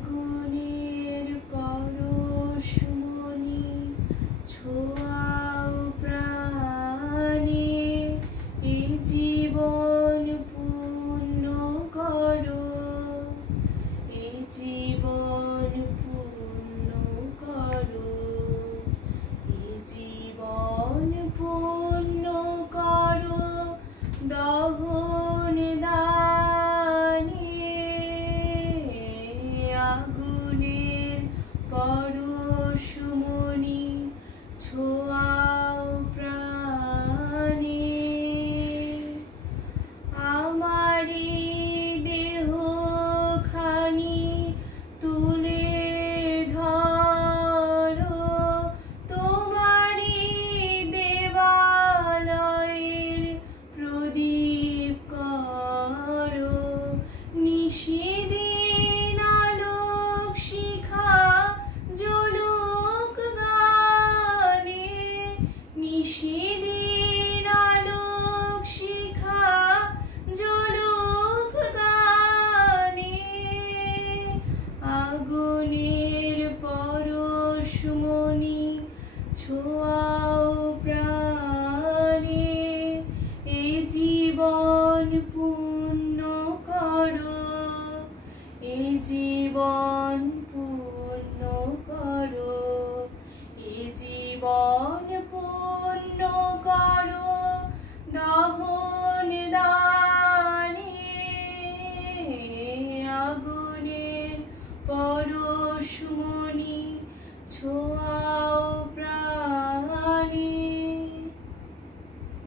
গুণের পরশমণি ছোঁয়াও প্রাণে, এ জীবন পূর্ণ করো, এ জীবন পূর্ণ করো, এ জীবন পূর্ণ করো দহন দানে। আগুনের